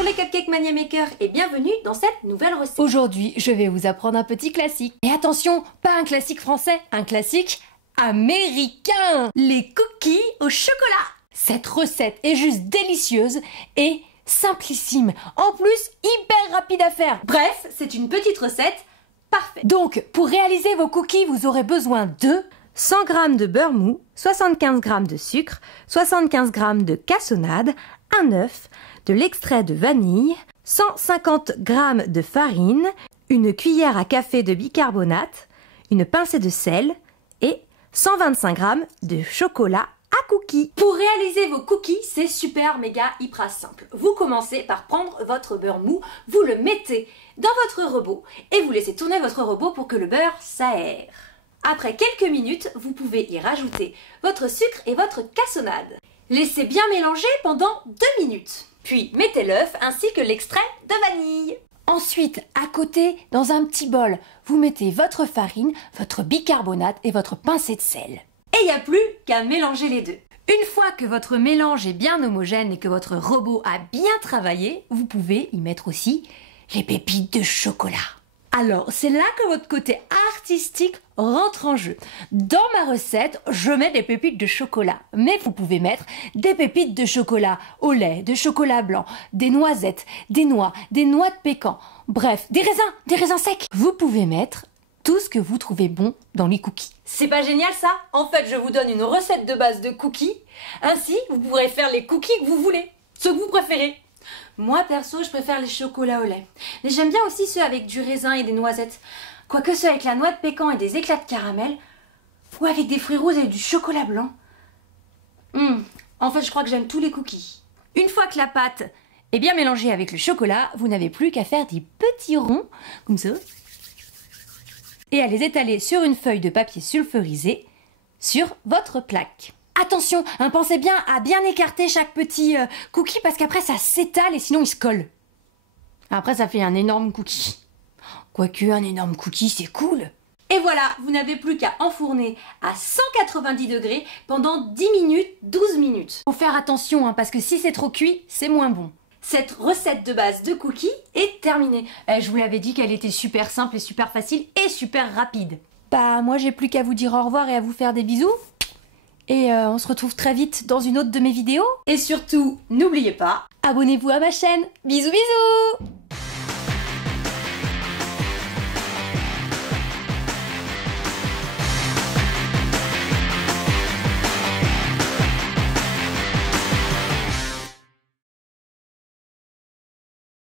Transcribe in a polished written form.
Bonjour les Cupcake Mania Makers et bienvenue dans cette nouvelle recette. Aujourd'hui, je vais vous apprendre un petit classique. Et attention, pas un classique français, un classique américain. Les cookies au chocolat. Cette recette est juste délicieuse et simplissime. En plus, hyper rapide à faire. Bref, c'est une petite recette parfaite. Donc, pour réaliser vos cookies, vous aurez besoin de 100 g de beurre mou, 75 g de sucre, 75 g de cassonade, un œuf, de l'extrait de vanille, 150 g de farine, une cuillère à café de bicarbonate, une pincée de sel et 125 g de chocolat à cookies. Pour réaliser vos cookies, c'est super méga hyper simple. Vous commencez par prendre votre beurre mou, vous le mettez dans votre robot et vous laissez tourner votre robot pour que le beurre s'aère. Après quelques minutes, vous pouvez y rajouter votre sucre et votre cassonade. Laissez bien mélanger pendant 2 minutes. Puis mettez l'œuf ainsi que l'extrait de vanille. Ensuite, à côté, dans un petit bol, vous mettez votre farine, votre bicarbonate et votre pincée de sel. Et il n'y a plus qu'à mélanger les deux. Une fois que votre mélange est bien homogène et que votre robot a bien travaillé, vous pouvez y mettre aussi les pépites de chocolat. Alors, c'est là que votre côté artistique rentre en jeu. Dans ma recette, je mets des pépites de chocolat. Mais vous pouvez mettre des pépites de chocolat au lait, de chocolat blanc, des noisettes, des noix de pécan. Bref, des raisins secs. Vous pouvez mettre tout ce que vous trouvez bon dans les cookies. C'est pas génial ça? En fait, je vous donne une recette de base de cookies. Ainsi, vous pourrez faire les cookies que vous voulez, ceux que vous préférez. Moi, perso, je préfère les chocolats au lait. Mais j'aime bien aussi ceux avec du raisin et des noisettes. Quoique ceux avec la noix de pécan et des éclats de caramel. Ou avec des fruits roses et du chocolat blanc. En fait, je crois que j'aime tous les cookies. Une fois que la pâte est bien mélangée avec le chocolat, vous n'avez plus qu'à faire des petits ronds, comme ça. Et à les étaler sur une feuille de papier sulfurisé sur votre plaque. Attention, pensez bien à bien écarter chaque petit cookie parce qu'après ça s'étale et sinon il se colle. Après ça fait un énorme cookie. Quoique un énorme cookie c'est cool. Et voilà, vous n'avez plus qu'à enfourner à 190 degrés pendant 10 minutes, 12 minutes. Faut faire attention parce que si c'est trop cuit, c'est moins bon. Cette recette de base de cookies est terminée. Je vous l'avais dit qu'elle était super simple et super facile et super rapide. Bah moi j'ai plus qu'à vous dire au revoir et à vous faire des bisous. Et on se retrouve très vite dans une autre de mes vidéos. Et surtout, n'oubliez pas, abonnez-vous à ma chaîne. Bisous bisous!